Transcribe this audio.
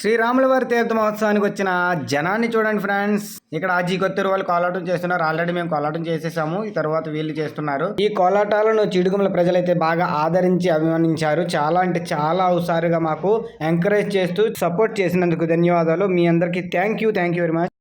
శ్రీరాముల వారి తీర్థ మహోత్సవానికి వచ్చిన జనాన్ని చూడండి ఫ్రెండ్స్. ఇక్కడ అజీ కొత్తరు వాళ్ళు కోలాటం చేస్తున్నారు. ఆల్రెడీ మేము కోలాటం చేసేసాము. ఈ తర్వాత వీళ్ళు చేస్తున్నారు. ఈ కోలాటాలను చిడుగుమల ప్రజలైతే బాగా ఆదరించి అభిమానించారు. చాలా అంటే చాలా ఉసారుగా మాకు ఎంకరేజ్ చేస్తూ సపోర్ట్ చేసినందుకు ధన్యవాదాలు. మీ అందరికీ thank you thank you very much